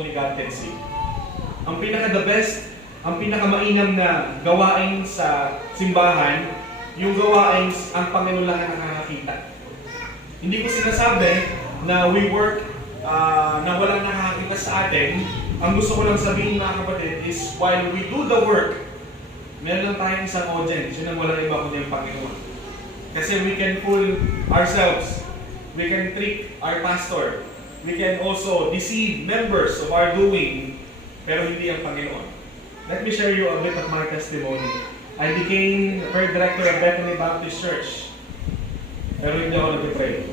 only God can see. Ang pinaka-the best, ang pinaka-mainam na gawain sa simbahan, yung gawain ang Panginoon lang ang nakakakita. Hindi ko sinasabi na we work na walang nakakakita sa atin. Ang gusto ko lang sabihin mga kapatid is while we do the work, meron lang tayong isang audience. Yun ang walang iba kundi ang Panginoon. Kasi we can fool ourselves. We can trick our pastor. We can also deceive members of our doing, pero hindi ang Panginoon. Let me share you a bit of my testimony. I became the third director of Bethany Baptist Church. Pero hindi ako nag-pray.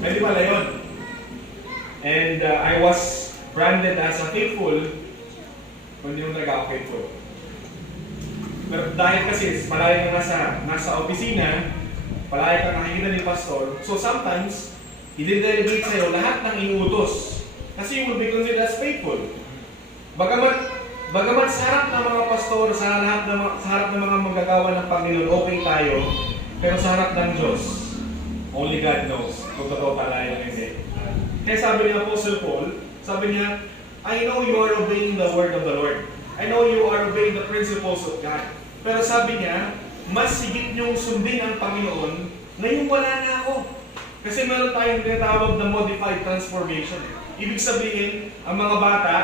Pwede pala yun. And I was branded as a faithful, hindi mo talaga ako faithful. Pero dahil kasi palagi ka nasa opisina, palagi ka nakikita ni pastor, so sometimes, i-delegate sa'yo lahat ng inuutos. Kasi you will be considered as faithful. Bagamat sa harap ng mga pastor, sa harap ng mga manggagawa ng Panginoon, okay tayo, pero sa harap ng Diyos, only God knows kung totoo pala yun hindi. Kaya sabi ni Apostle Paul, sabi niya, I know you are obeying the word of the Lord. I know you are obeying the principles of God. Pero sabi niya, mas sigit niyong sundin ang Panginoon ngayong wala na ako. Kasi meron tayong tinatawag na modified transformation. Ibig sabihin, ang mga bata,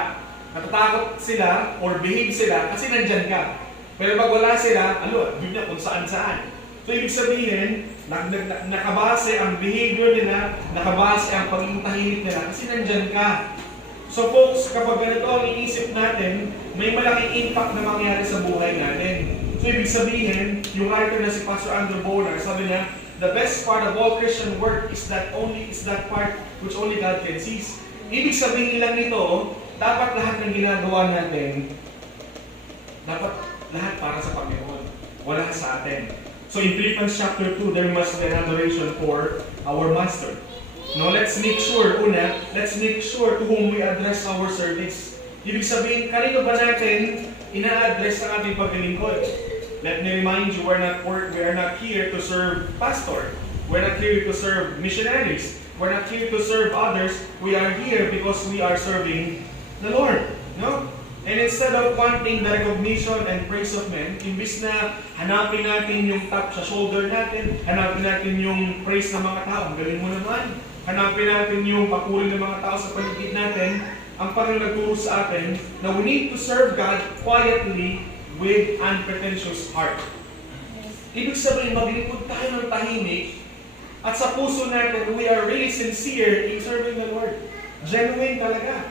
natatakot sila or behave sila kasi nandyan ka. Pero pag wala sila, yun na kung saan-saan. So ibig sabihin, nakabase ang behavior nila, nakabase ang pagiging tahimik nila kasi nandyan ka. So folks, kapag ganito ang iisip natin, may malaking impact na mangyari sa buhay natin. So ibig sabihin, yung writer na si Pastor Andrew Bonar, sabi niya, the best part of all Christian work is that part which only God can see. Ibig sabihin lang nito, dapat lahat ng ginagawa natin, dapat lahat para sa Panginoon. Wala sa atin. So in Philippians chapter 2, there must be an adoration for our Master. No, let's make sure to whom we address our service. Ibig sabihin, kanino ba natin ina-address ang ating paglilingkod? Let me remind you, we are not here to serve pastor. We're not here to serve missionaries. We're not here to serve others. We are here because we are serving the Lord. No? And instead of wanting the recognition and praise of men, imbis na hanapin natin yung tap sa shoulder natin, hanapin natin yung praise ng mga tao, ang galing mo naman. Hanapin natin yung papuri ng mga tao sa paligid natin, ang Panginoon nagturo sa atin na we need to serve God quietly with unpretentious heart. Ibig sabihin, maglingkod tayo ng tahimik at sa puso natin, we are really sincere in serving the Lord. Genuine talaga.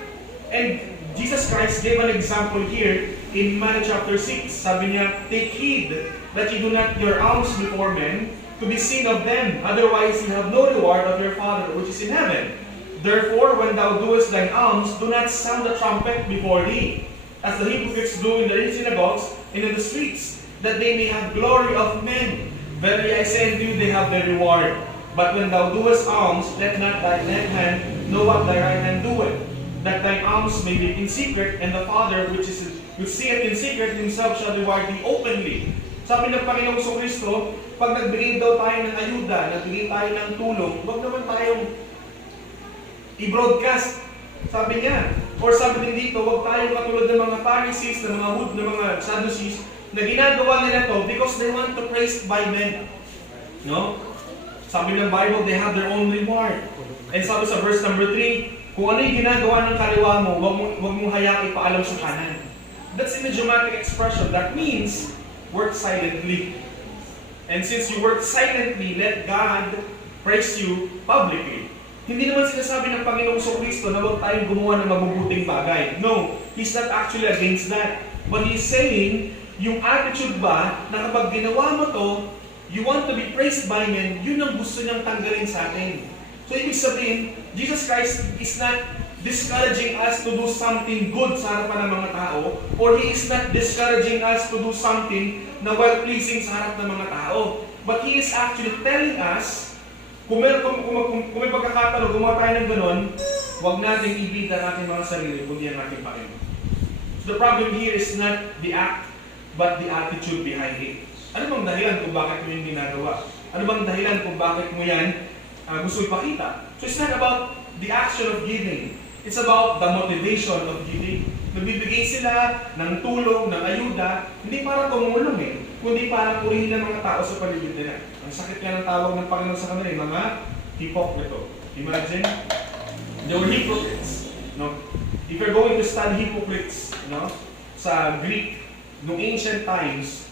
And Jesus Christ gave an example here in Matthew chapter 6. Sabi niya, take heed that you do not your alms before men to be seen of them. Otherwise, you have no reward of your Father which is in heaven. Therefore, when thou doest thine alms, do not sound the trumpet before thee, as the hypocrites do in the synagogues and in the streets, that they may have glory of men. Verily I say unto you, they have their reward. But when thou doest alms, let not thy left hand know what thy right hand doeth, that thine alms may be in secret, and the Father which seeth in secret himself shall reward thee openly. Sabi ng Panginoong Kristo, pag nagbigay daw tayo ng ayuda, nagbigay tayo ng tulong, huwag naman tayong i-broadcast. Sabi niya. Or sabi din dito, huwag tayong katulad ng mga Pharisees, ng mga Sadducees, na ginagawa nila to because they want to praise by men. No? Sabi ng Bible, they have their own reward. And sabi sa verse number 3, kung ano yung ginagawa ng kaliwa mo, huwag mong hayaan ipaalam sa kanan. That's an idiomatic expression. That means, work silently. And since you work silently, let God praise you publicly. Hindi naman sinasabi ng Panginoong Kristo na huwag tayong gumawa ng mabubuting bagay. No, He's not actually against that. But He's saying, yung attitude ba na kapag ginawa mo to, you want to be praised by men, yun ang gusto niyang tanggalin sa atin. So ibig sabihin, Jesus Christ is not discouraging us to do something good sa harapan ng mga tao, or He is not discouraging us to do something na well-pleasing sa harap ng mga tao. But He is actually telling us, kung may pagkakataon, gumawa tayo ng ganon, huwag natin ibig ang ating mga sarili, kundi ang ating Panginoon. So the problem here is not the act, but the attitude behind it. Ano bang dahilan kung bakit mo yung ginagawa? Ano bang dahilan kung bakit mo yan gusto ipakita? So it's not about the action of giving. It's about the motivation of giving. Nagbibigay sila ng tulong, ng ayuda, hindi para tumulong kundi para purihin ng mga tao sa paligid nila. Ang sakit nga ng tawag ng Panginoon sa kanila, mga hipokrito. Imagine, they were hypocrites. No? If you're going to study hypocrites, no? Sa Greek, noong ancient times,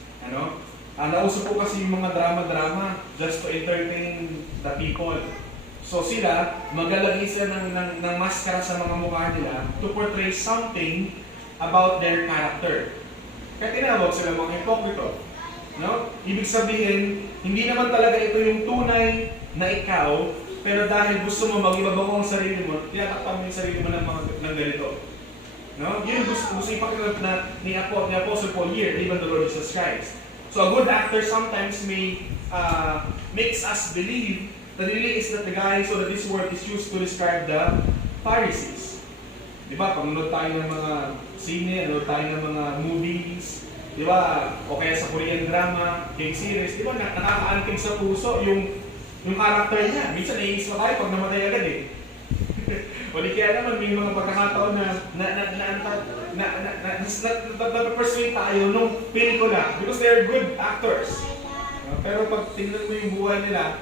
nauso po kasi yung mga drama-drama just to entertain the people. So sila, maglalagay sila ng maskara sa mga mukha nila to portray something about their character. Kaya tinawag sila mga hipokrito. No? Ibig sabihin, hindi naman talaga ito yung tunay na ikaw, pero dahil gusto mo mag-ibabaw ang sarili mo, tinatakpan mo yung sarili mo ng ganito. No? Yun gusto ipakita na ni Apostle Paul here, even the Lord Jesus Christ. So a good actor sometimes makes us believe that really is that the guy, so that this word is used to describe the Pharisees. Diba? Pag nanood tayo ng mga sine, nanood tayo ng mga movies, diba? O kaya sa Korean drama, K-series, diba? Nakakaantig sa puso yung character niya. Minsan naiisip tayo pag namatay agad O di kaya naman may mga pagkakataon na persuade tayo nung pelikula because they're good actors. Pero pag tingnan mo yung buhay nila,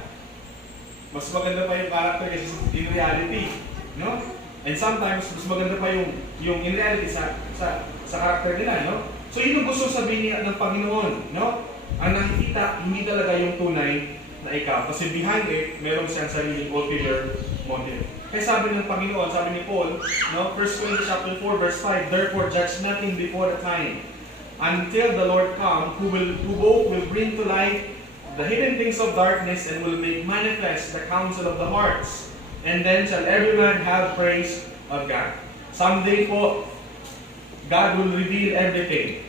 mas maganda pa yung character kasi in reality, no? And sometimes mas maganda pa yung in reality sa character nila, no? So yun ang gusto sabihin ng Panginoon, no? Ang nakikita hindi talaga yung tunay na ikaw kasi behind it meron siyang sariling ulterior motive. Kaya sabi ng Panginoon, sabi ni Paul, no? 1 Corinthians chapter 4 verse 5, therefore judge nothing before the time until the Lord come, who both will bring to light the hidden things of darkness and will make manifest the counsel of the hearts. And then shall every man have praise of God. Someday po, God will reveal everything.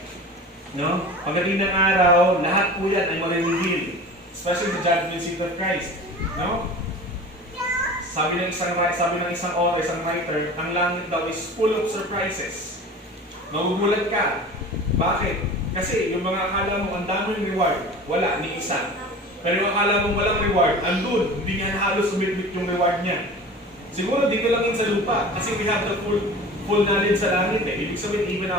No? Pagdating ng araw, lahat po yan ay ma-reveal. Especially the judgment seat of Christ. No? Sabi ng isang author, isang writer, ang langit daw is full of surprises. Magugulat ka. Bakit? Kasi yung mga akala mo ang daming reward, wala, ni isa. Pero yung akala mo walang reward, andun, hindi niya halos sumit-mit yung reward niya. Siguro dito lang yun sa lupa, kasi we have the full knowledge sa langit Ibig sabihin, even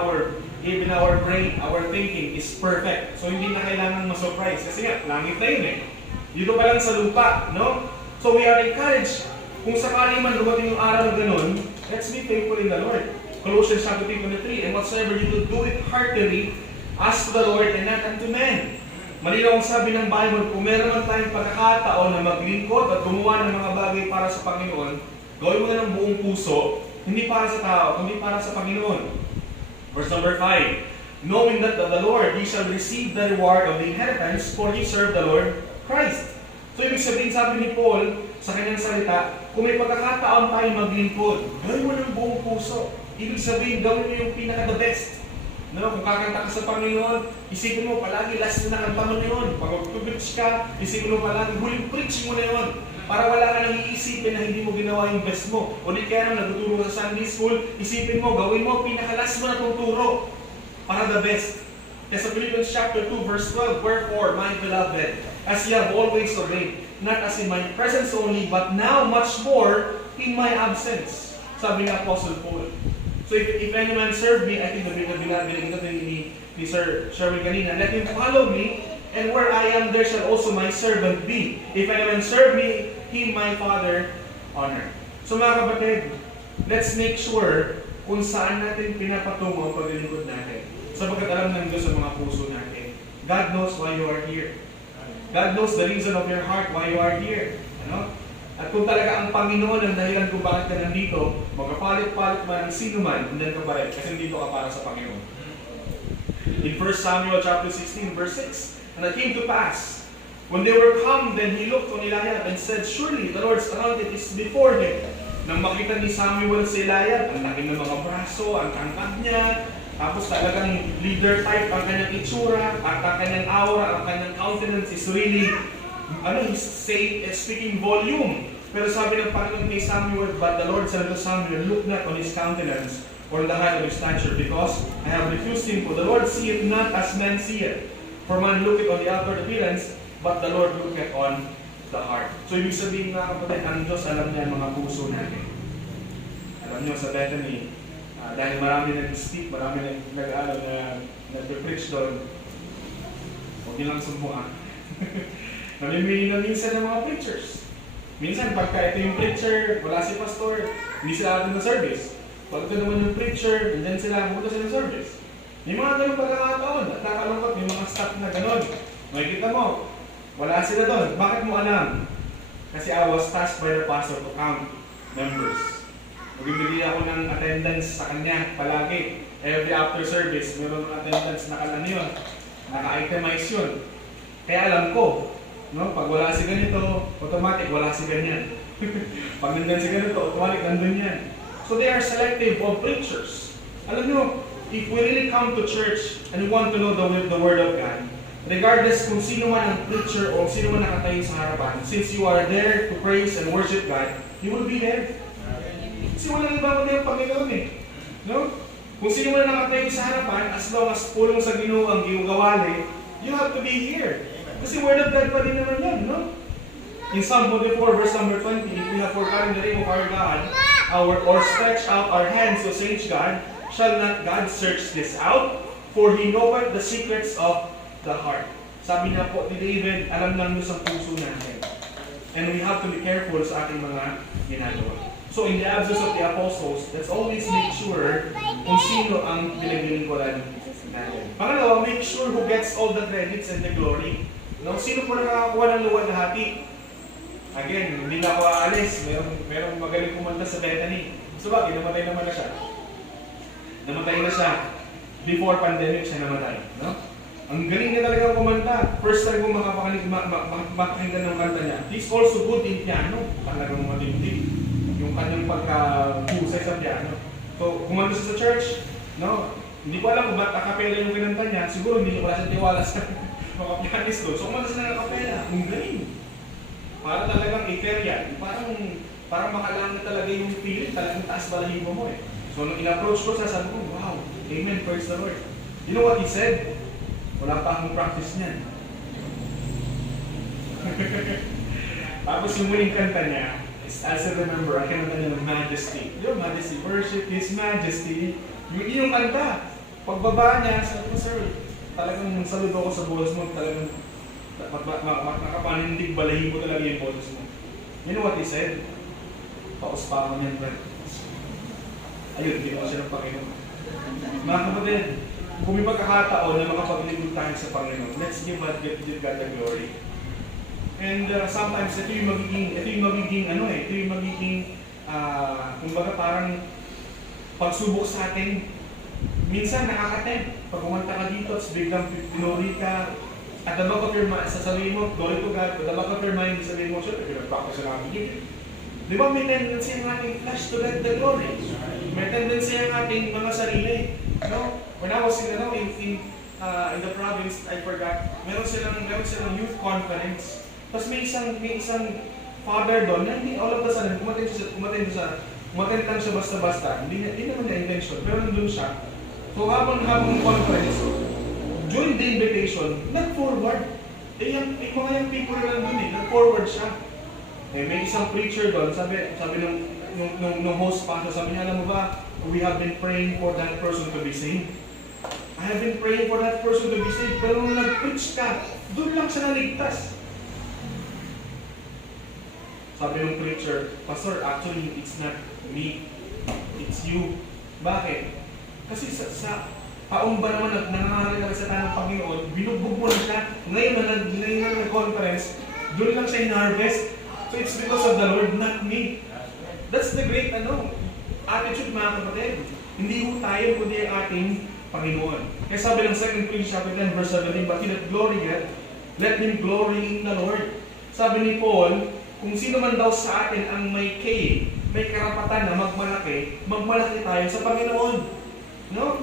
our brain, our thinking is perfect. So hindi na kailangan ma-surprise. Kasi nga, langit na yun Dito pa lang sa lupa, no? So we are encouraged, kung sakali man dumating yung araw na ganun, let's be faithful in the Lord. Colossians chapter 3:23, and whatsoever you do it heartily, as to the Lord and not unto men. Malinaw ang sabi ng Bible, kung meron man tayong pagkakataon na maglingkod at gumawa ng mga bagay para sa Panginoon, gawin mo na ng buong puso, hindi para sa tao, kundi para sa Panginoon. Verse number 5, knowing that of the Lord ye shall receive the reward of the inheritance, for ye serve the Lord Christ. So ibig sabihin, sabi ni Paul sa kanyang salita, kung may pagkakataon tayo maglingkod, gawin mo ng buong puso. Ibig sabihin, gawin mo yung pinaka-the best. No, kung kakanta ka sa Panginoon, isipin mo palagi, last na nakanta mo na yun. Pag mag-preach ka, isipin mo palagi, huling preach mo na yun. Para wala ka nang iisipin na hindi mo ginawa yung best mo. O di kaya nang nagtuturo ka sa Sunday school, isipin mo, gawin mo, pinaka-last mo na tuturo. Para the best. Kaya sa Philippians chapter 2, verse 12, wherefore, my beloved, as ye have always obeyed, not as in my presence only, but now much more in my absence. Sabi ni Apostle Paul. So if any man serve me, I think binigyan ni Sir Sherwin kanina, let him follow me, and where I am, there shall also my servant be. If any man serve me, him my Father honor. So mga kapatid, let's make sure kung saan natin pinapatungo ang paglilingkod natin. Sapagkat alam ng Diyos sa mga puso natin. God knows why you are here. God knows the reason of your heart why you are here. At kung talaga ang Panginoon ang dahilan kung bakit ka nandito, magkapalit-palit man sino man, nandiyan ka pa rin kasi nandito ka para sa Panginoon. In 1 Samuel chapter 16 verse 6, and it came to pass, when they were come, then he looked on Eliab and said, surely the Lord's anointed is before him. Nang makita ni Samuel si Eliab, ang laki ng mga braso, ang tangkad niya, tapos talagang leader type ang kanyang itsura, at ang kanyang aura, ang kanyang countenance is really he's speaking volume. Pero sabi ng Panginoon kay Samuel, but the Lord said to Samuel, look not on his countenance or the height of his stature, because I have refused him. For the Lord seeth not as men see it. For man looketh on the outward appearance, but the Lord looketh on the heart. So ibig sabihin mga kapatid, ang Diyos alam niya ang mga puso natin. Alam nyo, sa Bethany, dahil marami nag-speak, marami nag-preach doon, huwag nyo lang sumbukan. Namimili na minsan ng mga preachers. Minsan, pagka ito yung preacher, wala si pastor, hindi sila atin na service. Pag ito naman yung preacher, nandyan sila, pumunta sila ng service. May mga ganun pagkakataon, at nakalungkot, may mga staff na ganun. Makikita mo, wala sila doon. Bakit mo alam? Kasi I was tasked by the pastor to count members. Magbibigay ako ng attendance sa kanya palagi. Every after service, meron ng attendance na kalan yun. Naka-itemize yun. Kaya alam ko, no, pag wala si ganito, automatic wala si ganyan. Pag nandun si ganito, automatic nandun yan. So they are selective of preachers. Alam nyo, if we really come to church and we want to know the Word of God, regardless kung sino man ang preacher o sino man nakatayo sa harapan, since you are there to praise and worship God, you will be there. Kasi walang iba mo na yung Panginoon eh. No? Kung sino man nakatayo sa harapan, as long as pulong sa Ginoo ang giugawali, you have to be here. Kasi Word of God pa rin naman yan, no? In Psalm 44, verse number 20, if we have forgotten the name of our God, or stretch out our hands to sage God, shall not God search this out? For He knoweth the secrets of the heart. Sabi na po ni David, alam lang mo sa puso natin. And we have to be careful sa ating mga ginagawa. So in the absence of the apostles, let's always make sure kung sino ang pinag-lingkuran natin. Pangalawa, make sure who gets all the credits and the glory. No? Sino po nakakakuha ng luwalhati? Again, hindi na ako aalis. Merong magaling kumanta sa Bethany. So bakit? Namatay naman na siya. Namatay na siya. Before pandemic siya namatay. No? Ang galing niya talaga kumanta. First time ko makakinggan ng kanta niya. He's also good in piano. Talagang matindi. Yung kanyang pagka-husay sa piano. So, kumanta siya sa church. No? Hindi ko alam kung ba't akapela yung kinanta niya. Siguro hindi ko wala siya tiwala sa mga pianist doon. So, kumanta siya ng akapela. Ang galing. Para talagang ethereal. Parang makalangit talaga yung feeling. Talagang taas balahibo mo eh. So, nung in-approach ko, sasabi ko, wow, amen, praise the Lord. You know what he said? Wala pa akong practice niyan. Tapos yung muling kanta niya, I still remember, I kinanta niya ng Majesty. Your Majesty, worship His Majesty. Yung kanta, pagbaba niya, sabi ko, sir, talagang saludo ako sa boses mo, talagang nakapanindig balahibo talaga yung boses mo. You know what he said? Paus pa ako niyan, friend. Ayun, hindi ko siya ng Panginoon. Mga kapatid, kung may pagkakataon na makapaglingkod tayo sa Panginoon, let's give God the glory. And sometimes ito yung magiging kumbaga parang pagsubok sa atin. Minsan nakakatempt. Pag kumanta ka dito, at biglang glory ka, at the back of your mind, sasabihin mo, glory to God, at the back of your mind, sasabihin mo, syempre, pinag-practice na namin yun. Di ba may tendency ang ating flesh to get the glory? May tendency ang ating mga sarili. No? When I was in the province, I forgot, meron silang youth conference. Tapos may isang father doon na hindi all of the sudden, kumatin lang siya basta-basta. Hindi naman niya intention, pero nandun siya. So habang conference, during the invitation, nag-forward. Yung mga young people na nandun nag-forward siya. May isang preacher doon, sabi nung host pa, sabi niya, alam mo ba, we have been praying for that person to be saved. I have been praying for that person to be saved. Pero nung nag-preach ka, doon lang siya naligtas. Sabi ng preacher, Pastor, actually, it's not me. It's you. Bakit? Kasi sa taong ba naman nangangaral ka sa tanong Panginoon, binugbog mo na siya. Ngayon na nag-conference, doon lang siya in-harvest. So it's because of the Lord, not me. That's the great attitude, mga kapatid. Hindi ho tayo, kundi ang ating Panginoon. Kaya sabi ng 2 Corinthians chapter 10, verse 17, but he that glorieth, let him glory in the Lord. Sabi ni Paul, kung sino man daw sa atin ang may karapatan na magmalaki tayo sa Panginoon. No?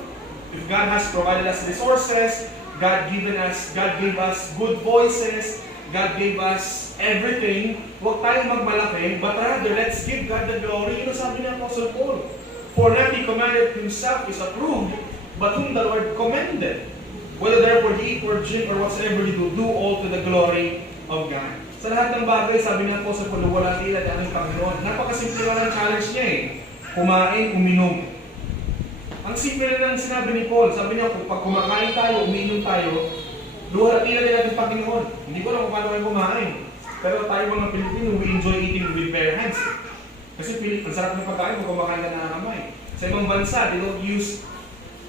If God has provided us resources, God gave us good voices, God gave us everything, huwag tayong magmalaki, but rather, let's give God the glory. Ito sabi ni Apostle Paul, for not he commanded himself is approved, but whom the Lord commended. Whether therefore he eat or drink or whatsoever he do all to the glory of God. Sa lahat ng bagay, sabi niya po sa Paul, wala tila at aming Panginoon. Napakasimple lang ang challenge niya eh. kumain, uminom. Ang simple na ng sinabi ni Paul. Sabi niya, kung pag kumakain tayo, uminom tayo, luharatin natin natin Panginoon. Hindi ko alam kung paano kayo kumain. Pero tayo mga Pilipino, we enjoy eating with bare hands. Kasi ang sarap ng pagkain kung kumakain ka na kamay. Sa ibang bansa, they don't use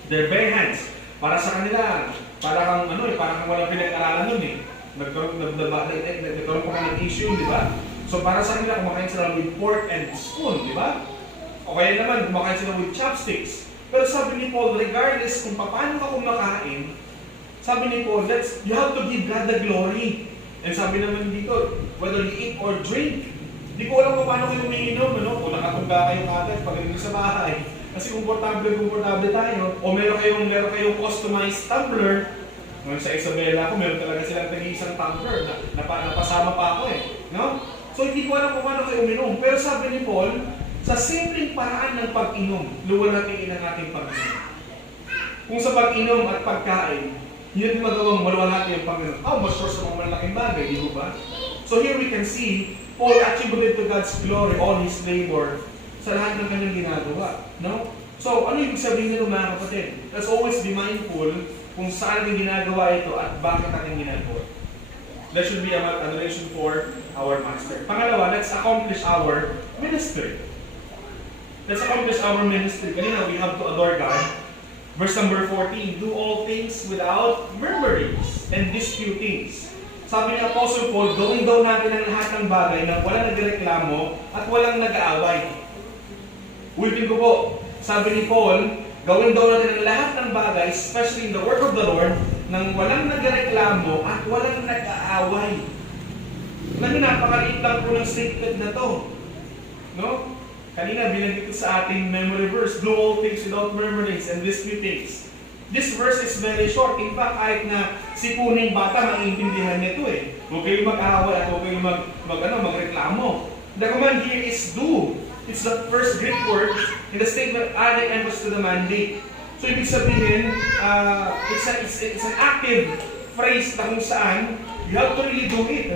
their bare hands. Para sa kanila, para kang walang pinag-aralan nun eh. Nagkaroon pa ka ng issue, di ba? So para sa kanila, kumakain sila with fork and spoon, di ba? O kaya naman, kumakain sila with chopsticks. Pero sabi ni Paul, regardless kung paano ka kumakain, sabi ni Paul, you have to give God the glory. And sabi naman dito, whether you eat or drink, di ko alam kung paano kayo umiinom, kung nakatungga kayo agad pag sa bahay. Kasi komportable tayo. O meron kayong customized tumbler. Ngayon sa Isabela ko, meron talaga silang tag-iisang tumbler na napasama pa ako no? So hindi ko alam kung paano kayo uminom. Pero sabi ni Paul, sa simpleng paraan ng pag-inom, luwalhatiin ang ating pag-inom. Kung sa pag-inom at pagkain, yun magawang maluwalhati ang Panginoon. Mas source sa mga malaking bagay, di ba? So here we can see, Paul attributed to God's glory all his labor sa lahat ng kanyang ginagawa. No? So, ano yung sabihin nito mga kapatid? Let's always be mindful kung saan natin ginagawa ito at bakit natin ginagawa. That should be our adoration for our Master. Pangalawa, let's accomplish our ministry. Let's accomplish our ministry. Kanina, we have to adore God. Verse number 14, do all things without murmurings and disputings. Sabi ni Apostle Paul, gawin daw natin ang lahat ng bagay na walang nagreklamo at walang nag-aaway. Ulitin ko po, sabi ni Paul, gawin daw natin ang lahat ng bagay, especially in the work of the Lord, nang walang nagreklamo at walang nag-aaway. Napakaliit lang po ng statement na to. No? Kanina, binanggit ko sa ating memory verse, do all things without murmurings and disputings. This verse is very short. In fact, kahit na sipuning bata, maiintindihan nito eh. Huwag kayong mag-aaway at huwag kayong magreklamo. The command here is do. It's the first Greek word in the statement adding emphasis to the mandate. So, ibig sabihin, it's an active phrase na kung saan you have to really do it.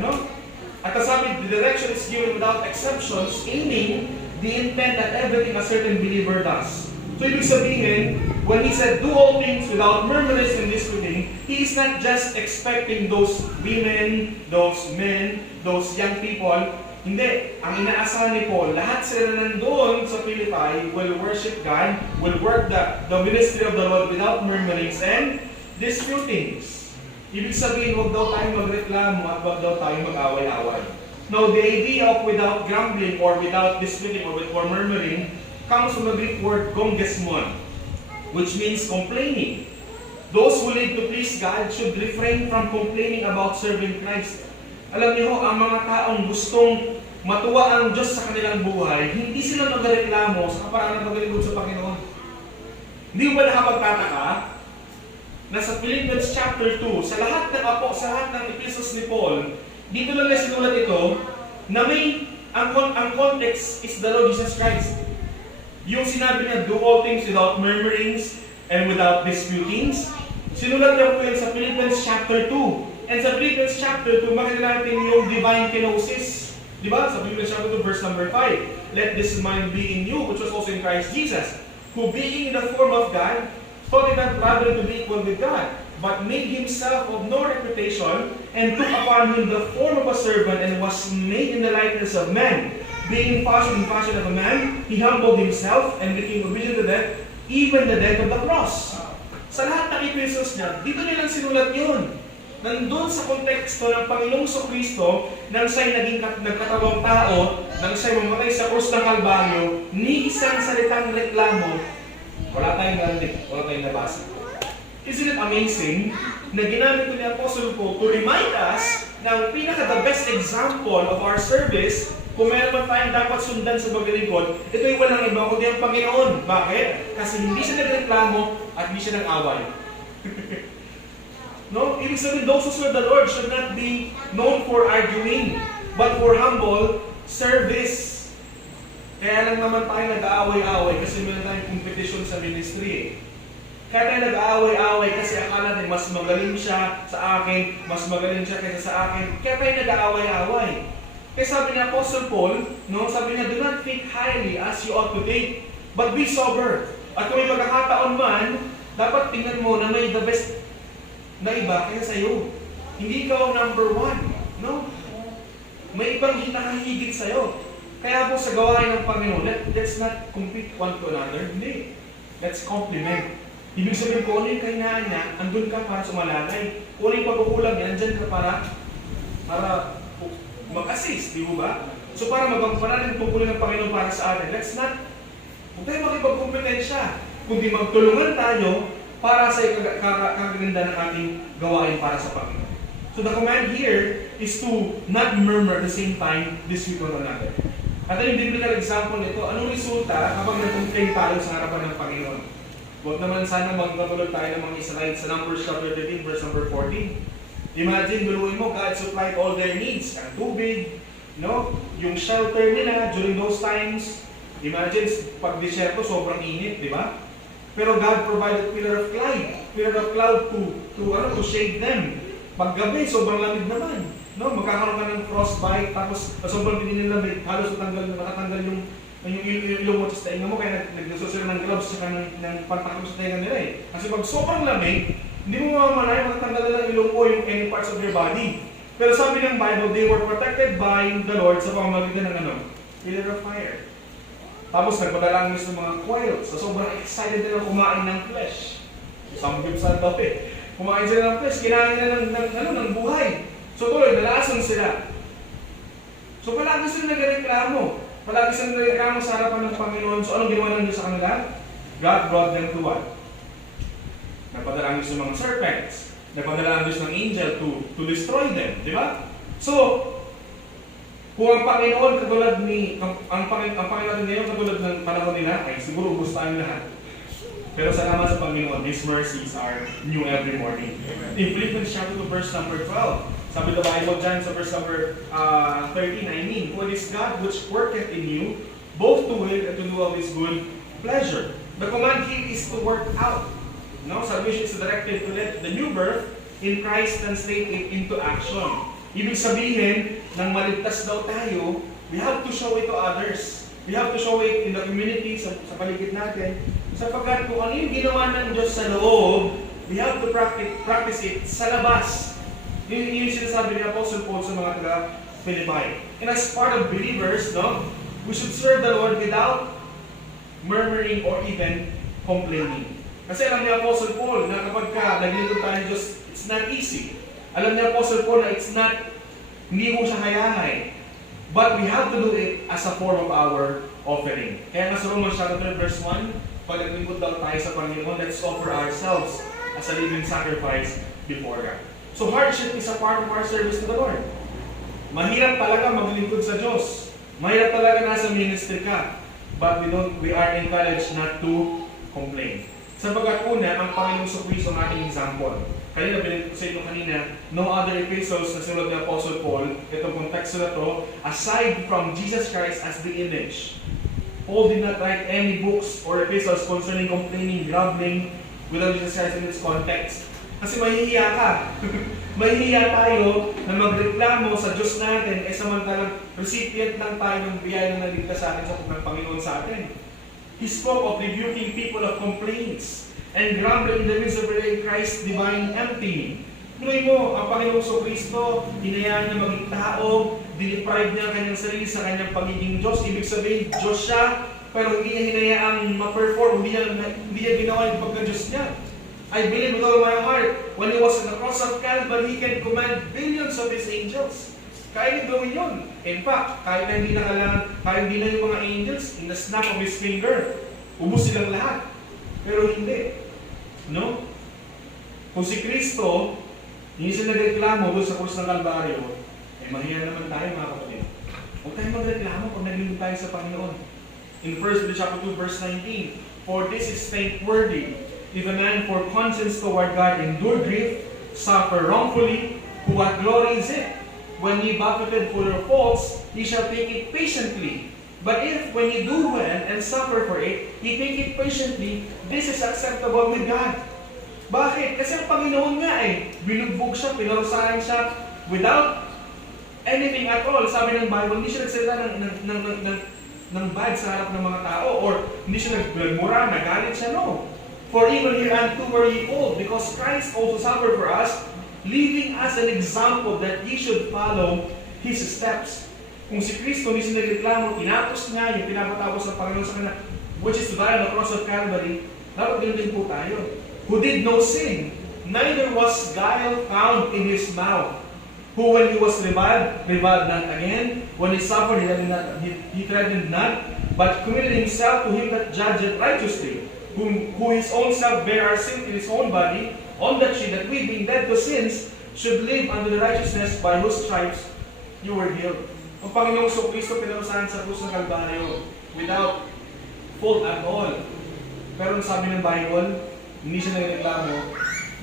At kasabi, the direction is given without exceptions, aiming the intent that everything a certain believer does. So, ibig sabihin, when he said, do all things without murmurings and disputing, he is not just expecting those women, those men, those young people. Hindi. Ang inaasahan ni Paul, lahat sila nandoon sa Philippi will worship God, will work the ministry of the Lord without murmurings and disputings. Ibig sabihin, huwag daw tayong magreklamo at huwag daw tayong mag-away-away. Now, the idea of without grumbling or without disputing or murmuring comes from the Greek word gongesmon, which means complaining. Those who live to please God should refrain from complaining about serving Christ. Alam niyo, ang mga taong gustong matuwa ang Diyos sa kanilang buhay, hindi sila magreklamo sa kaparaan ng paglilingkod sa Panginoon. Hindi ba nakapagtataka na sa Philippians chapter 2, sa lahat ng epistles ni Paul, dito lang na sinulat ito, na ang context is the Lord Jesus Christ. Yung sinabi niya, do all things without murmurings and without disputings, sinulat niya po yan sa Philippians chapter 2. And sa Philippians chapter 2, makikita natin yung divine kenosis. Diba? Sa Philippians chapter 2, verse number 5. Let this mind be in you, which was also in Christ Jesus, who being in the form of God, thought it not rather to be equal with God, but made himself of no reputation, and took upon him the form of a servant, and was made in the likeness of man. Being in fashion of a man, he humbled himself, and became obedient to death, even the death of the cross. Sa lahat ng epistles niya, dito nilang sinulat yun. Nandun sa konteksto ng Panginoong Kristo, nang siya'y naging nagkatawang tao, nang siya'y mamatay sa krus ng Kalbaryo, ni isang salitang reklamo, wala tayong narinig, wala tayong nabasa. Isn't it amazing na ginamit ni Apostle Paul to remind us na ang pinaka-the best example of our service, kung meron man tayong dapat sundan sa paglilingkod, ito ay walang iba kundi ang Panginoon. Bakit? Kasi hindi siya nagreklamo at hindi siya nag-away. No? Ibig sabihin, those who serve the Lord should not be known for arguing, but for humble service. Kaya lang naman tayo nag-aaway-aaway kasi meron tayong competition sa ministry eh. Kaya tayo nag-aaway-aaway kasi akala natin mas magaling siya sa akin, mas magaling siya kaysa sa akin. Kaya tayo nag-aaway-aaway. Kaya sabi ni Apostle Paul, no, sabi niya, do not think highly as you ought to think. But be sober. At kung may magkakataon man, dapat tingnan mo na may the best na iba kaya sa'yo. Hindi ikaw number one. No? May ibang nakahigit sa'yo. Kaya po sa gawain ng Panginoon, let's not compete one to another. Hindi. Let's complement. Ibig sabihin ko, ano yung kahinaan niya, andun ka para sumalalay. Kung ano yung pagkukulang niya, andyan ka para mag-assist, di ba? So para magpapala ng tungkulin ng Panginoon para sa atin, let's not, huwag tayo makipagkompetensya, kundi magtulungan tayo para sa kagaganda ng ating gawain para sa Panginoon. So the command here is to not murmur at the same time dispute one another. At yung biblical example nito, anong resulta kapag nag-complain tayo sa harapan ng Panginoon? Huwag naman sana magkatulad tayo ng mga Israelites sa Numbers chapter 13, verse number 14. Imagine, biluin mo, God supplied all their needs. Ang tubig, no? Yung shelter nila during those times. Imagine, pag disyerto, sobrang init, di ba? Pero God provided pillar of cloud to shade them. Pag gabi, sobrang lamig naman. No, magkakaroon ka ng frostbite, tapos sobrang lamig, halos matatanggal yung ilong mo sa tainga mo, kaya nagsusunod ng gloves saka ng pantakot sa tainga nila eh. Kasi pag sobrang lamig, hindi mo mamamalay, matatanggal na ng ilong mo yung any parts of your body. Pero sabi ng Bible, they were protected by the Lord sa pamamagitan ng pillar of fire. Tapos nagpadala ang mga quails, so sobrang excited nila kumain ng flesh. Samgyupsal daw eh. Kumain sila ng flesh, kinain nila ng buhay. So tuloy, nalason sila. So palagi sila nagreklamo. Palagi sila nagreklamo sa harapan ng Panginoon. So anong ginawa ng Diyos sa kanila? God brought them to what? Nagpadala ang Diyos ng mga serpents. Nagpadala ang Diyos ng angel to destroy them. Di ba? So, kung ang Panginoon katulad ang Panginoon ngayon katulad ng panahon nila, ay siguro gustahan lahat. Pero salamat sa Panginoon, His mercies are new every morning. In Philippians chapter 2, verse number 12, sabi the Bible dyan sa verse number 13, "For it is God which worketh in you, both to will and to do of His good pleasure." The command here is to work out. No? Salvation is a directive to let the new birth in Christ translate it into action. Ibig sabihin, nang maligtas daw tayo, we have to show it to others. We have to show it in the community, sa paligid natin. Sapagkat kung ano yung ginawa ng Diyos sa loob, we have to practice it sa labas. Yun yung sinasabi ni Apostle Paul sa mga taga-Philippi. And as part of believers, no, we should serve the Lord without murmuring or even complaining. Kasi alam ni Apostle Paul na kapag naglingkod tayo ng Diyos, it's not easy. Alam ni Apostle Paul na hindi mo siya hayahay. But we have to do it as a form of our offering. Kaya nga sa Romans chapter 3 verse 1, pag naglingkod daw tayo sa Panginoon, let's offer ourselves as a living sacrifice before God. So hardship is a part of our service to the Lord. Mahirap talaga maglingkod sa Diyos. Mahirap talaga nasa ministry ka. But we are encouraged not to complain. Sapagkat una, ang Panginoong Kristo ang ating example. Kanina, binigay ko sa inyo kanina, no other epistles na sinulat ni Apostle Paul, itong konteksto na to, aside from Jesus Christ as the image. Paul did not write any books or epistles concerning complaining, grumbling, without Jesus Christ in this context. Kasi mahihiya ka. Mahihiya tayo na magreklamo sa Diyos natin, samantalang recipient lang tayo ng biyaya na naligtas sa atin ng Panginoon sa atin. He spoke of rebuking people of complaints and grumbling in the midst of Christ's divine emptying. Tuloy mo, ang Panginoong Kristo, hinayaan niya maging tao, diniprive niya ang kanyang sarili sa kanyang pagiging Diyos. Ibig sabihin, Diyos siya, pero hindi niya hinayaang ma-perform, hindi niya ginawa yung pagka-Diyos niya. I believe with all my heart, when He was on the cross of Calvary, He can command billions of His angels. Kaya gawin yun. In fact, kahit na hindi na yung mga angels, in the snap of His finger, ubos silang lahat. Pero hindi. No? Kung si Kristo, hindi siya nagreklamo doon sa krus ng Kalbaryo, mahiya naman tayo mga kapatid. Huwag tayo magreklamo pag naglingkod tayo sa Panginoon. In 1 Peter chapter 2, verse 19, "For this is thankworthy, if a man for conscience toward God endure grief, suffer wrongfully, what glory is it? When ye buffeted for your faults, ye shall take it patiently. But if, when ye do well and suffer for it, ye take it patiently, this is acceptable with God." Bakit? Kasi ang Panginoon nga binugbog siya, pinarusahan siya, without anything at all. Sabi ng Bible, hindi siya nagsalita ng ng bad sa harap ng mga tao, or hindi siya nagmura, nagalit siya, no. For even hereunto were ye called, because Christ also suffered for us, leaving us an example that ye should follow His steps. Kung si Kristo hindi siya nagreklamo, tinapos niya yung pinapatapos ng Panginoon sa kanya, which is to die on the cross of Calvary, dapat ganun din po tayo. Who did no sin, neither was guile found in His mouth. Who when He was reviled not again. When He suffered, He threatened not, but committed Himself to Him that judgeth righteously, who His own self bare our sin in His own body, on that tree, that we, being dead to sins, should live under the righteousness by whose stripes you were healed. Ang Panginoong Kristo pinarusahan sa krus ng Kalbaryo without fault at all. Pero sabi ng Bible, hindi siya nagreklamo,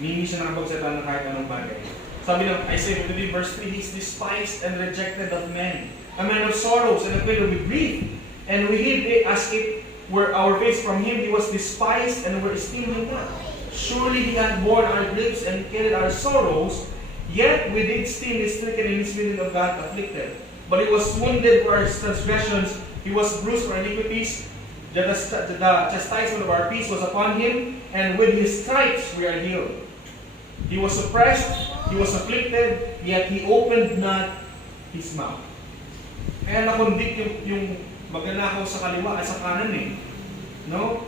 hindi siya nakapagsalita ng kahit anong bagay. Sabi ng Isaiah 53 verse 3, He's despised and rejected of men, a man of sorrows and acquainted with grief, and we hid it as it were our face from Him. He was despised and were esteemed Him not. Surely He hath borne our griefs and carried our sorrows, yet we did esteem Him stricken and smitten of God, afflicted. But He was wounded for our transgressions, He was bruised for iniquities. The chastisement of our peace was upon Him, and with His stripes we are healed. He was oppressed, He was afflicted, yet He opened not His mouth. Kaya nakonvict yung magnanakaw sa kaliwa at sa kanan eh. No?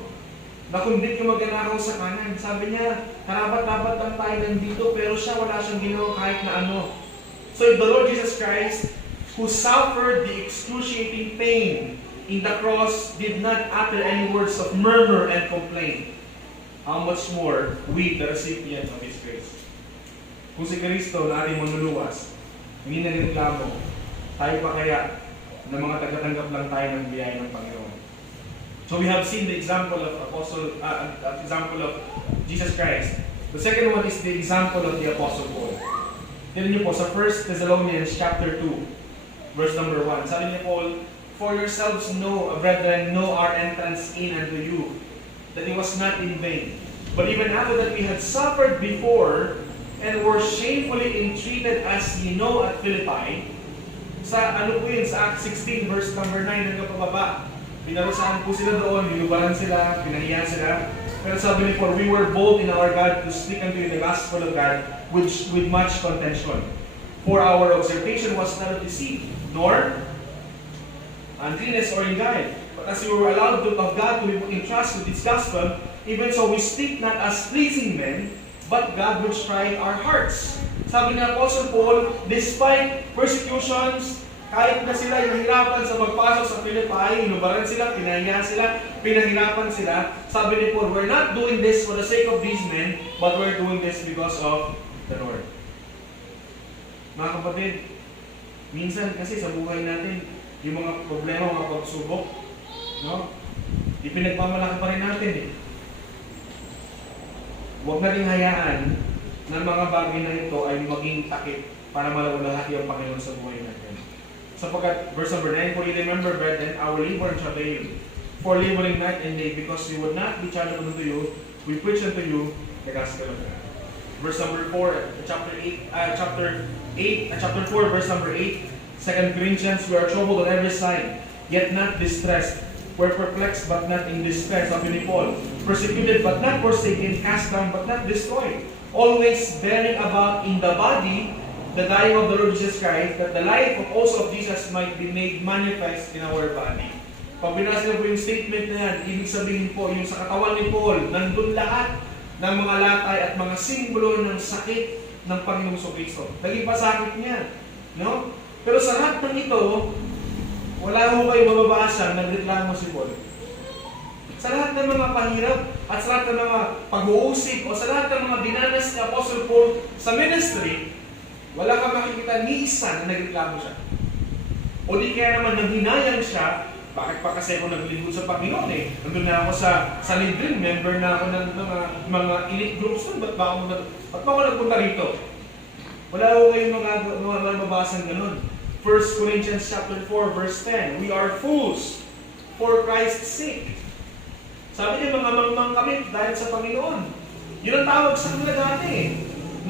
Nakonvict yung magnanakaw sa kanan. Sabi niya, karapat-dapat lang tayo nandito, pero siya wala siyang ginawa kahit na ano. So if the Lord Jesus Christ, who suffered the excruciating pain in the cross, did not utter any words of murmur and complaint, how much more we, the recipients of His grace. Kung si Kristo na ating manluluwas, hindi nagreklamo, tayo pa kaya na mga tagatanggap lang tayo ng biyaya ng Panginoon. So we have seen the example of example of Jesus Christ. The second one is the example of the Apostle Paul. Tignan niyo po sa 1 Thessalonians chapter 2, verse number 1. Sabi niya Paul, For yourselves know, brethren, know our entrance in unto you, that it was not in vain. But even after that we had suffered before, and were shamefully entreated, as ye know at Philippi. Sa ano po yun, sa Acts 16, verse number 9 hanggang pababa. Pinarusahan po sila doon, nilubaran sila, pinahiya sila. Pero sabi ni Paul, we were bold in our God to speak unto you the gospel of God with much contention. For our exhortation was not of deceit, nor uncleanness or in guile. But as we were allowed of God to be entrusted with this gospel, even so we speak not as pleasing men, but God which tried our hearts. Sabi ni Apostle Paul, despite persecutions, kahit na sila nahirapan sa magpasok sa Philippi, inubaran sila, pinahiya sila, pinahirapan sila, sabi ni Paul, we're not doing this for the sake of these men, but we're doing this because of the Lord. Mga kapatid, minsan kasi sa buhay natin, yung mga problema, mga pagsubok, no? Ipinagmamalaki pa rin natin eh. Huwag nating hayaan na mga bagay na ito ay maging takip para malawalhati ang Panginoon sa buhay natin. Sapagkat, verse number 9, For ye remember, brethren, our labor and travail, for laboring night and day, because we would not be chargeable unto you, we preach unto you the gospel of God. Verse number 4, chapter 4, verse number 8, 2 Corinthians, we are troubled on every side, yet not distressed. We're perplexed, but not in despair. Sabi ni Paul, persecuted, but not forsaken, cast down, but not destroyed. Always bearing about in the body the dying of the Lord Jesus Christ, that the life of also of Jesus might be made manifest in our body. Pag binasa niyo po yung statement na yan, ibig sabihin po, yung sa katawan ni Paul, nandun lahat ng mga latay at mga simbolo ng sakit ng Panginoong Kristo. Naging pasakit niya. No? Pero sa lahat ng ito, wala mo kayo mababasa, nagreklamo si Paul. Sa lahat ng mga pahirap at sa lahat ng mga pag-uusig o sa lahat ng mga dinanas ni Apostle Paul sa ministry, wala kang makikita ni isa na nagreklamo siya. O di kaya naman nanghinayang siya, bakit pa kasi ako naglingkod sa Panginoon eh? Nandun na ako sa Sanhedrin, member na ako ng mga elite groups nun, ba't ba ako nagpunta rito? Wala ko kayong mga mabasang ganun. 1 Corinthians chapter 4, verse 10, we are fools for Christ's sake. Sabi niya, mga mangmang kami dahil sa Panginoon. Yun ang tawag sa kanila dati eh.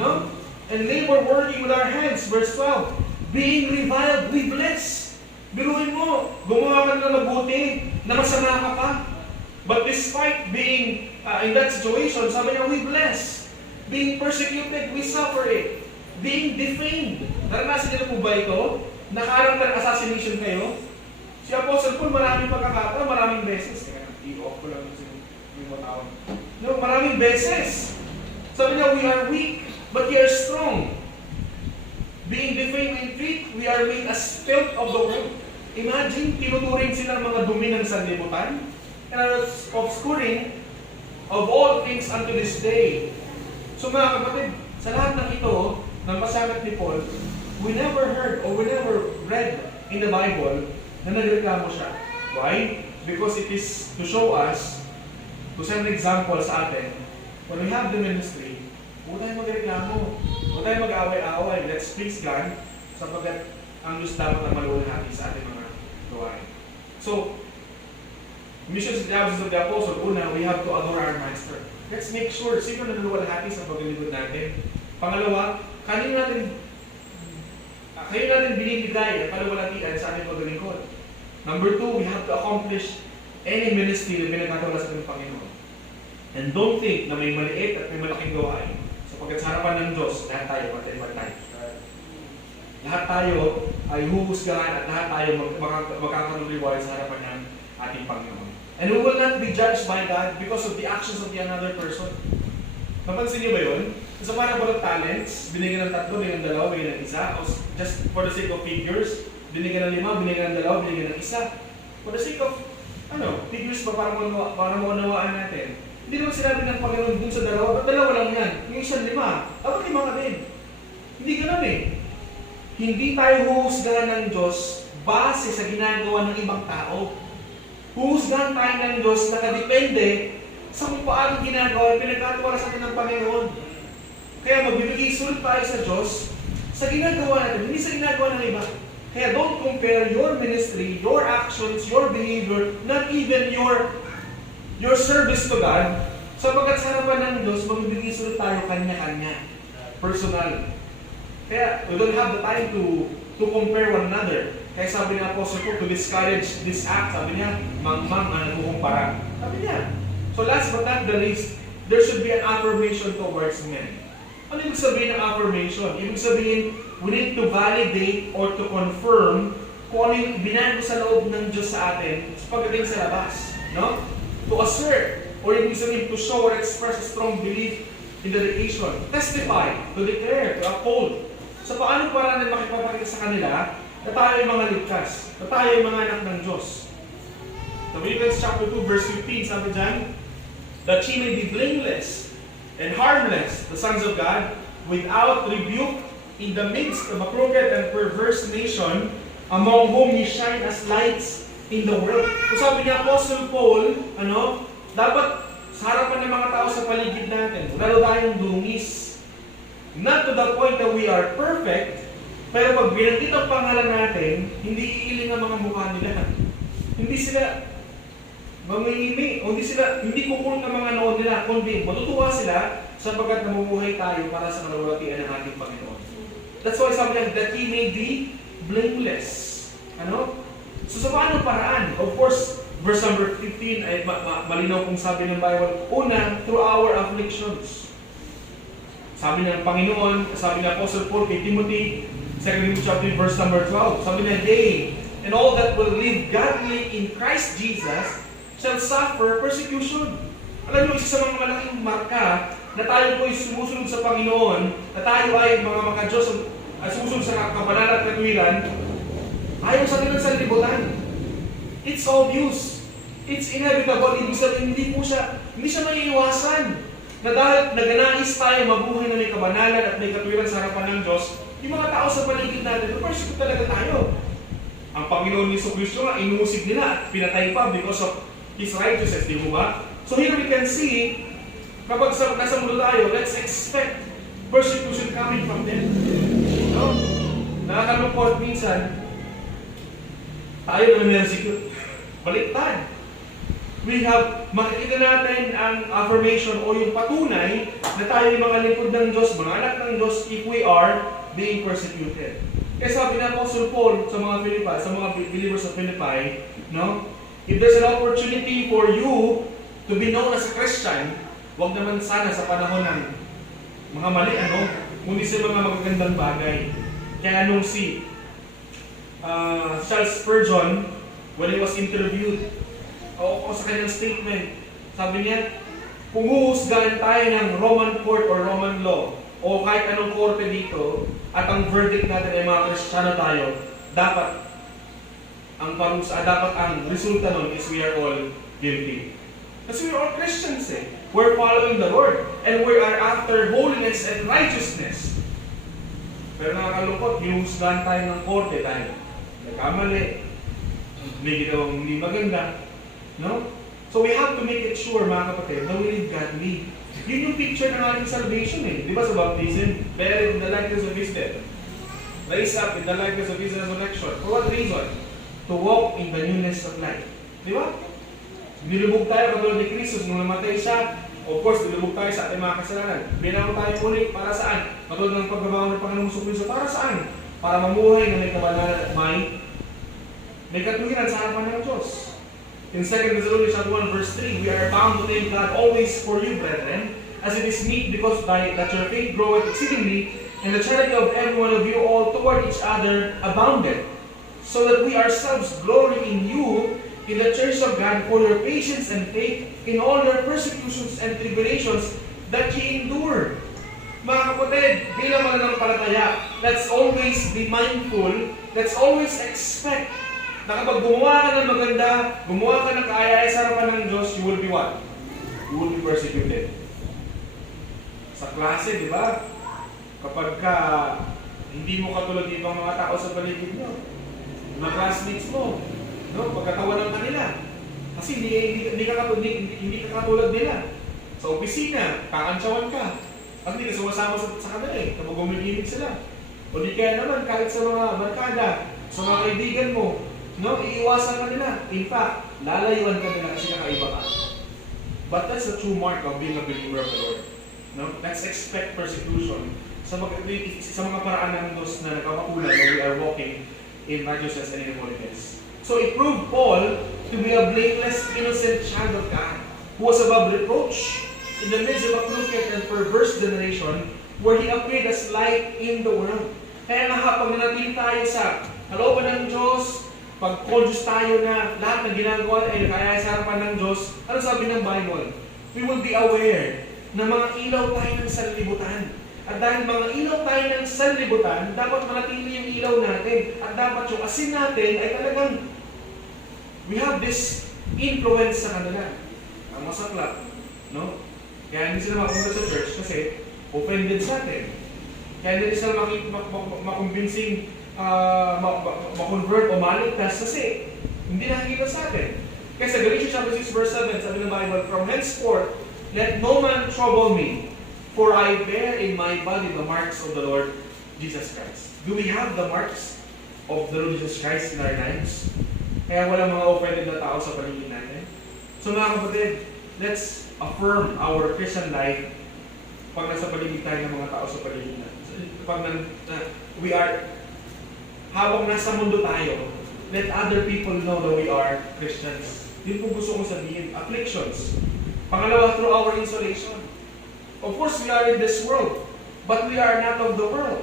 No? And labor working with our hands, verse 12, being reviled, we bless. Biruin mo, gumawa ka na mabuti, na masama ka pa. But despite being in that situation, sabi niya, we bless. Being persecuted, we suffer it. Being defamed. Naranasan niyo po ba ito? Nakaramdam assassination kayo? Si Apostle Paul, maraming pagkakataon, maraming beses. Kaya i-off ko lang yung matawag. No, maraming beses. Sabi niya, we are weak, but we are strong. Being defamed in faith, we are made as filth of the world. Imagine, tinuturing sila mga dumi ng sanlibutan, and are obscuring of all things unto this day. So mga kapatid, sa lahat ng ito, ng pasagat ni Paul, we never heard or we never read in the Bible na nagreklamo siya. Why? Because it is to show us, to set an example sa atin, when we have the ministry, huwag tayo magreklamo, huwag tayo mag-away-away. Let's please God, sapagkat ang Diyos dapat ang maluwalhati sa ating mga gawain. So, mission sa Diablos of the Apostle, una, we have to adore our Master. Let's make sure, sino na naluwalhati sa paglilingkod natin. Pangalawa, kayo natin binibigay at paluwalhatian sa ating paglilingkod. Number two, we have to accomplish any ministry na pinagkatawa sa ating Panginoon. And don't think na may maliit at may malaking gawain. Sapagkat sa harapan ng Diyos, lahat tayo patay-patay. Lahat tayo ay huhusgahan at lahat tayo magkakaroon sa harapan ng ating Panginoon. And we will not be judged by God because of the actions of the another person. Napansin niyo ba yun? Sa mga nabalot talents, binigyan ng 3, binigyan ng 2, binigyan ng 1, o just for the sake of figures, binigyan ng 5, binigyan ng 2, binigyan ng 1. For the sake of, figures pa para maunawaan natin. Hindi naman sinabi ng Panginoon dun sa 2, ba't 2 lang yan? Yung 1, 5. Dapat 5 ka din. Hindi ganun eh. Hindi tayo huhusgahan ng Diyos base sa ginagawa ng ibang tao. Huhusgahan tayo ng Diyos nakadepende sa kung paano ginagawa, pinagkatuwala sa atin ng Panginoon. Kaya magbibigay sulit tayo sa Diyos sa ginagawa natin, hindi sa ginagawa ng iba. Kaya don't compare your ministry, your actions, your behavior, not even your service to God, sapagkat sa harapan ng Diyos, magbibigay sulit tayo kanya-kanya. Personal. Kaya we don't have the time to compare one another. Kaya sabi ng Apostle Paul, to discourage this act, sabi niya, mangmang ang nagkukumpara. Sabi niya. So last but not the least, there should be an affirmation towards men. Ano ibig sabihin ng affirmation? Ibig sabihin, we need to validate or to confirm kung ano yung binago sa loob ng Diyos sa atin pagdating sa labas. No? To assert, or ibig sabihin, to show or express a strong belief in the dedication. Testify, to declare, to uphold. So paano para na makipapakita sa kanila na tayo ay mga ligtas, na tayo ay mga anak ng Diyos. So Philippians chapter 2 verse 15, sabi dyan, that ye may be blameless and harmless, the sons of God, without rebuke, in the midst of a crooked and perverse nation, among whom ye shine as lights in the world. So sabi niya, Apostle Paul, dapat sa harapan ng mga tao sa paligid natin, wala tayong dungis. Not to the point that we are perfect, pero pag binanggit ang pangalan natin, hindi iiling ang mga mukha nila. Hindi sila mamimimi, o hindi kukulot ang mga noon nila, kundi matutuwa sila sapagkat namumuhay tayo para sa kalawalatian ng ating Panginoon. That's why sabi niya, that he may be blameless. So sa paanong paraan? Of course, verse number 15 ay malinaw kung sabi ng Bible, una, through our afflictions. Sabi ng Panginoon, sabi ng Apostle Paul kay Timothy, 2 Timothy chapter verse number 12, sabi niya, they and all that will live godly in Christ Jesus shall suffer persecution. Alam niyo, isa sa mga malaking marka na tayo po ay sumusunod sa Panginoon, na tayo ay mga Diyos sumusunod sa kabanalan at katuwiran, ayaw sa atin ng sanlibutan. It's obvious. It's inevitable. Ibig sabihin, hindi siya maiiwasan. Na dahil naganais tayo mabuhay na may kabanalan at may katuwiran sa harapan ng Diyos, yung mga tao sa paligid natin, persecute talaga tayo. Ang Panginoon ni Jesucristo nga, inuusig nila at pinatay pa because of His righteousness, di mo ba? So here we can see, kapag nasa mundo tayo, let's expect persecution coming from them. Nakakalungkot minsan, tayo naman persecute. Baliktad. Makikita natin ang affirmation o yung patunay na tayo yung mga lingkod ng Diyos, mga anak ng Dos, if we are being persecuted. Kaya sabi na Apostle Paul sa mga Philippi, sa mga believers sa Philippi, no? If there's an opportunity for you to be known as a Christian, wag naman sana sa panahon ng mga mali, kundi sa mga magagandang bagay. Kaya nung si Charles Spurgeon, when he was interviewed, o sa kanyang statement, sabi niya, kung huhusgahan tayo ng Roman court or Roman law, o kahit anong korte dito, at ang verdict natin ay mga Kristiyano tayo, dapat ang resulta nun is we are all guilty. Kasi we are all Christians eh. We're following the Lord. And we are after holiness and righteousness. Pero nakakalungkot, hinuhusgahan tayo ng korte tayo. Nagkamali. May ginawang hindi maganda. No? So we have to make it sure, mga kapatid, na we live godly. Yun yung picture ng ating salvation eh. Di ba sa baptism? Buried in the likeness of His death. Raised up in the likeness of His resurrection. For what reason? To walk in the newness of life. Di ba? Nilubog tayo katulad ni Kristo nung namatay siya. Of course, nilubog tayo sa ating mga kasalanan. Binaw tayo muli para saan? Katulad ng pagbabago ng Panginoong Jesucristo. Para saan? Para mamuhay na may kabanalan at may katuwiran sa harapan ng Diyos. In 2 Thessalonians 1 verse 3, we are bound to thank God always for you, brethren, as it is meet because that your faith groweth exceedingly, and the charity of every one of you all toward each other abounded, so that we ourselves glory in you in the church of God for your patience and faith in all your persecutions and tribulations that ye endure. Mga kapatid, bilang mananampalataya, let's always be mindful, let's always expect na kapag gumawa ka ng maganda, gumawa ka ng kaaya-aya sa harapan ng Diyos, you will be what? You will be persecuted. Sa klase, di ba? Kapag hindi mo katulad ng ibang mga tao sa paligid mo, mga classmates mo, no? Pagkatawanan ka nila. Kasi hindi ka katulad nila. Sa opisina, kakantsawan ka. At hindi ka sumasama sa kanila eh, kapag gumigimik sila. O di kaya naman, kahit sa mga barkada, sa mga kaibigan mo, no, iiwasan ka nila. In fact, lalayuan ka nila kasi nakaiba ka. But that's the true mark of being a believer of the Lord. No? Let's expect persecution sa mga paraan ng Diyos na nagpapakulan when we are walking in righteousness and in holiness. So it proved Paul to be a blameless, innocent child of God who was above reproach in the midst of a crooked and perverse generation where he appeared as light in the world. Kaya pag nanatili tayo sa kalooban ng Diyos, pag-conscious tayo na lahat ng ginagawa ay nakaya sa harapan ng Diyos, ano sabi ng Bible? We will be aware na mga ilaw tayo ng sanlibutan. At dahil mga ilaw tayo ng sanlibutan, dapat manatili yung ilaw natin. At dapat yung asin natin ay talagang we have this influence sa kanila. Ang masaklap, no? Kaya hindi sila mapunta sa church kasi offended sa atin. Kaya hindi sila makumbinsing ma-convert o maligtas kasi hindi nakikita sa atin. Kaya sa Galatians chapter 6 verse 7, sabi ng Bible, from henceforth, let no man trouble me, for I bear in my body the marks of the Lord Jesus Christ. Do we have the marks of the Lord Jesus Christ in our lives? Kaya walang mga offended na tao sa paligid natin. So mga kapatid, let's affirm our Christian life pag nasa paligid tayo ng mga tao sa paligid natin. We are habang nasa mundo tayo, let other people know that we are Christians. Yun po gusto kong sabihin. Afflictions. Pangalawa, through our insulation. Of course, we are in this world, but we are not of the world.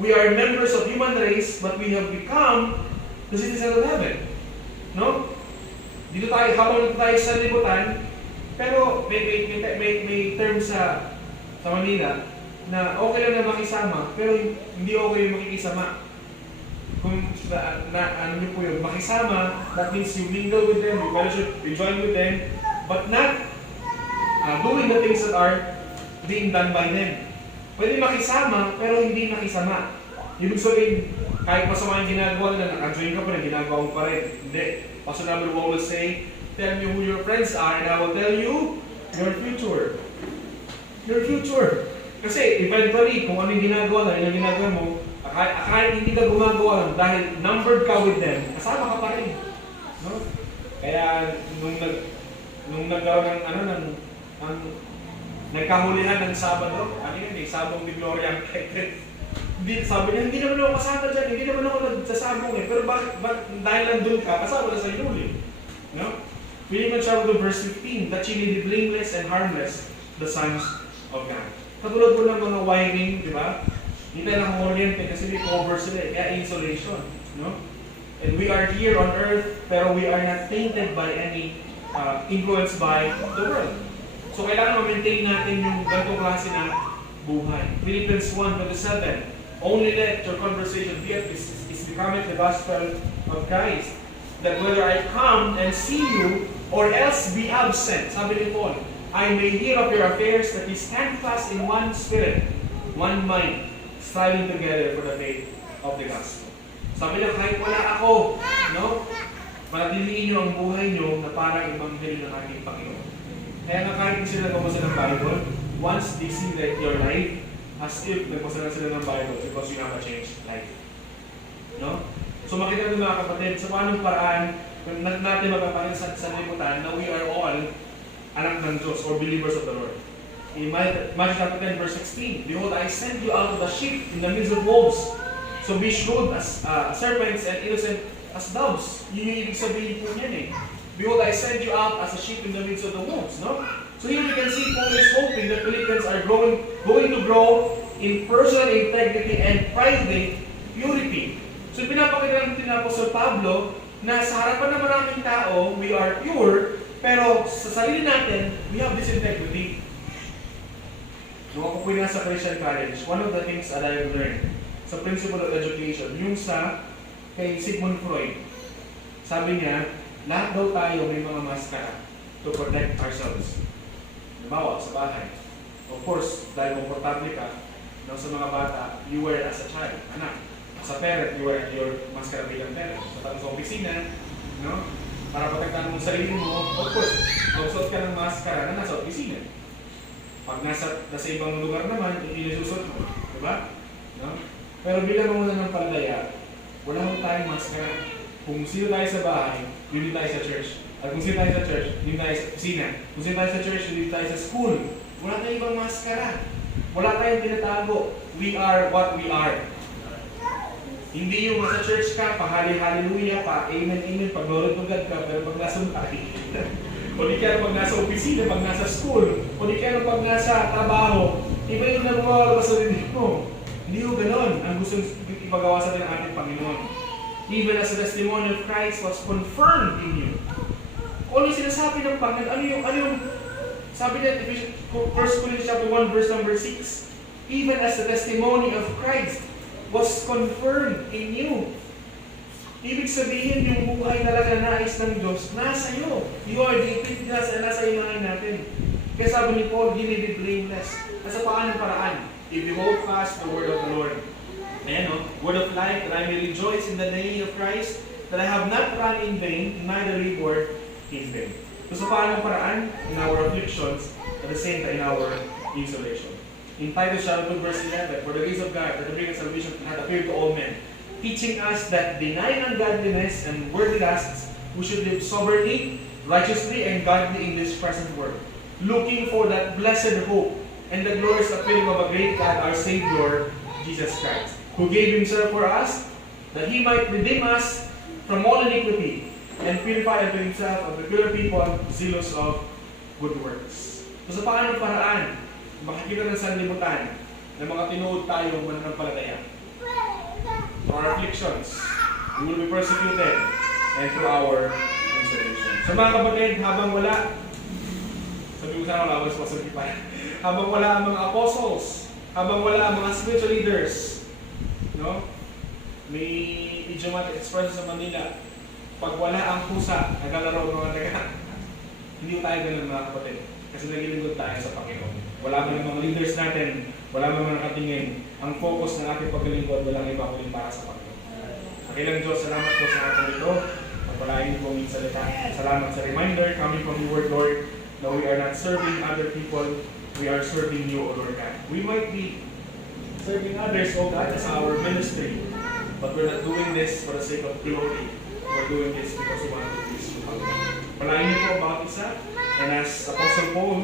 We are members of human race, but we have become the citizens of heaven. No? Dito tayo, habang dito tayo sa libutan, pero may term sa Manila na okay lang na makisama, pero hindi okay yung makikisama. Kung ano nyo po yun, makisama, that means you mingle with them, you fellowship, you join with them, but not doing the things that are being done by them. Pwede makisama, pero hindi makisama. Ibig sabihin, kahit masama yung ginagawa nila, naka-join ka pa rin, ginagawa mo pa rin. Hindi. Pastor number 1 will say, tell me who your friends are, and I will tell you your future. Your future. Kasi eventually, kung ano yung ginagawa na, yung ginagawa mo, kahit hindi ka gumagawa lang, dahil numbered ka with them, kasama ka pa rin. No? Kaya, nung nagkaroon ng nagkahulihan ng Sabado, ano yun eh, Sabong ni Gloria ang Sabi niya, hindi naman ako kasama dyan, hindi naman ako nagsasabong eh. Pero bakit dahil nandun ka, kasama na sa inuli. No? Philippians chapter 2 verse 15, that ye may be blameless and harmless, the sons of God. Katulad po ng mga wiring, di ba? Hindi tayo nakakuryente kasi may cover sila eh, kaya insulation. No? And we are here on earth, pero we are not tainted by any influenced by the world. So kailangan ma-maintain natin yung ganitong klase na buhay. Philippians 1:27, only let your conversation be at is becoming the gospel of Christ. That whether I come and see you, or else be absent, sabi ni Paul, I may hear of your affairs, that ye stand fast in one spirit, one mind, striving together for the faith of the gospel. Sabi niya, kahit wala ako, no? Manatiliin niyo ang buhay niyo na parang ebanghelyo ng ating Panginoon. Kaya nga kahit hindi sila nagbasa ng Bible, once they see that your life, as if nagbasa na sila ng Bible because you have a changed life. No? So makita natin mga kapatid, sa paanong paraan natin mapapakin sa limutan na we are all anak ng Diyos or believers of the Lord. In Matthew chapter 10 verse 16, behold, I send you out of the sheep in the midst of wolves. So be shrewd as serpents and innocent as doves. Yun yung ibig sabihin po niyan eh. Behold, I send you out as a sheep in the midst of the wolves. No? So here you can see Paul is hoping that Philippians are going to grow in personal integrity and private purity. So pinapakita natin na po sa Pablo na sa harapan ng maraming tao, we are pure, pero sa sarili natin, we have this integrity. Nung ako po yung nasa Christian College, one of the things that I've learned sa principle of education, yung sa kay Sigmund Freud, sabi niya, lahat daw tayo may mga maskara to protect ourselves. Halimbawa, sa bahay. Of course, dahil komportable ka, no, sa mga bata, you wear as a child, anak. Sa parent, you wear your maskara bilang parent. Sa opisina, no, para protektahan mo sarili mo, of course, magsuot ka ng maskara na nasa opisina. Pag nasa ibang lugar naman, hindi nasusuot mo. Diba? No? Pero bilang mga ng palalaya, wala mo tayong maskara. Kung sino tayo sa bahay, yun tayo sa church. At kung sino tayo sa church, yun tayo sa opisina. Kung sino tayo sa church, yun tayo sa school. Wala tayong ibang maskara. Wala tayong tinatago. We are what we are. Hindi yung nasa church ka, pa-hallelujah, pa-amen, pag-Lord to God ka, pero pag nasa bahay. O di kaya pag nasa opisina, pag nasa school, o di kaya pag nasa trabaho, iba yung nagmawala sa sarili mo. Hindi yung ganon ang gusto ipagawa sa atin ng ating Panginoon. Even as the testimony of Christ was confirmed in you. Kung ano yung sinasabi ng Panginoon, ano yung sabi niya, 1 Corinthians chapter 1 verse number 6, even as the testimony of Christ was confirmed in you. Ibig sabihin, yung buhay talaga na nais ng Diyos, nasa iyo. You are the epitome na nasa imahe natin. Kaya sabi ni Paul, he may be blameless. Nasa paanong paraan? If you hold fast the word of the Lord. Ayan o, word of life, that I may rejoice in the name of Christ, that I have not run in vain, neither labored in vain. So sa paanong paraan? In our afflictions, at the same time in our insolation. In Titus chapter 2 verse 11, for the grace of God that the bring salvation hath appeared to all men, teaching us that denying ungodliness and worldly lusts, we should live soberly, righteously, and godly in this present world, looking for that blessed hope and the glorious appearing of a great God, our Savior, Jesus Christ, who gave Himself for us, that He might redeem us from all iniquity, and purify unto Himself a peculiar people, zealous of good works. So sa paanong paraan, makikita ng sanlibutan na mga tinuod tayo mananampalataya. For our afflictions, we will be persecuted, and through our insolation. So mga kapatid, habang wala, sabi ko sana wala ako sa habang wala ang mga apostles, habang wala ang mga spiritual leaders, no? May idiomatic expression sa Manila, pag wala ang pusa, naglalaro ng mga taga. Hindi tayo ganun mga kapatid, kasi nagilingkod tayo sa Panginoon. Wala man mga leaders natin, wala man mga nakatingin. Ang focus ng ating paglilingkod, walang iba kundi para sa Panginoon. Akilang Diyos, salamat po sa ating ito. Pagpalain niyo po ang salita. Salamat sa reminder coming from your word, Lord, that we are not serving other people, we are serving you, O Lord God. We might be serving others, O God, as our ministry, but we're not doing this for the sake of glory. We're doing this because we want to please you, Father. Palain niyo po bawat isa, and as Apostle Paul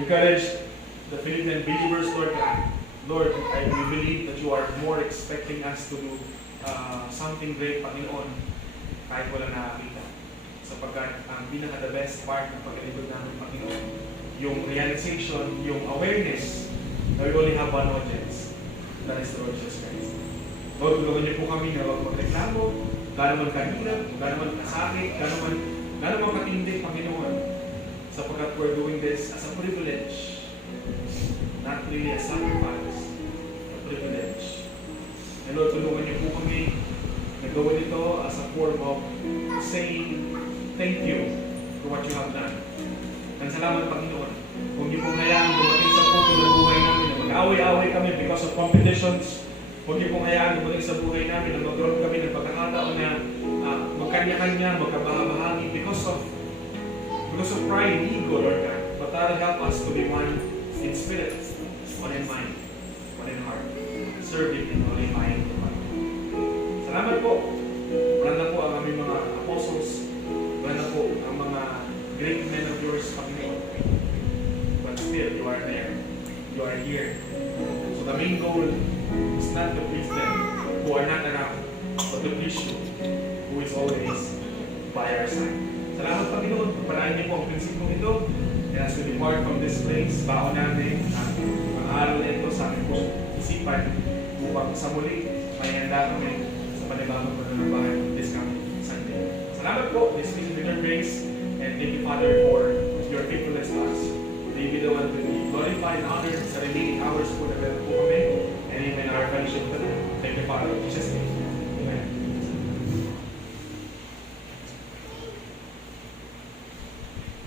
encouraged the Philippian believers, Lord God, Lord, we believe that you are more expecting us to do something great, Panginoon, kahit wala nakakita. Sapagkat ang pinaka-the best part ng paglilingkod namin, Panginoon, yung realization, yung awareness na we only have one audience, that is the Lord Jesus Christ. Lord, tulungan niyo po kami na huwag magreklamo, gano'n man kahirap, gano'n man kasakit, gano'n man katindi, Panginoon, sapagkat we're doing this as a privilege, not really a sacrifice, a privilege. And Lord, tulungan niyo po kami na gawin ito as a form of saying thank you for what you have done. And salamat, Panginoon. Kung niyo pong hayaan dumating sa punto ng buhay namin na mag-away-away kami because of competitions, kung niyo pong hayaan dumating sa buhay namin na mag-roll kami ng pagkakataon na magkanya-kanya, magkabahabahagi because of pride, ego, Lord God. But Father, help us to be one in spirit, one in mind, one in heart, serving and glorifying the Lord. Salamat po. Wala na po ang aming mga apostles. Wala na po ang mga great men of yours, Panginoon. But still, you are there. You are here. So the main goal is not to please them who are not around, but to please you, who is always by our side. Salamat, Panginoon. Pagpalain niyo po ang prinsipong ito. And as we depart from this place, baon namin ang mga aral na ito sa aming pong isipan upang sa muli may handa kami sa panibagong pananampahan this coming Sunday. Salamat po. This is with your grace. And thank you, Father, for your faithfulness to us. May be the one to be glorified and honored sa remaining hours po na meron po kami. And even our fellowship tonight. Thank you, Father. In Jesus' name.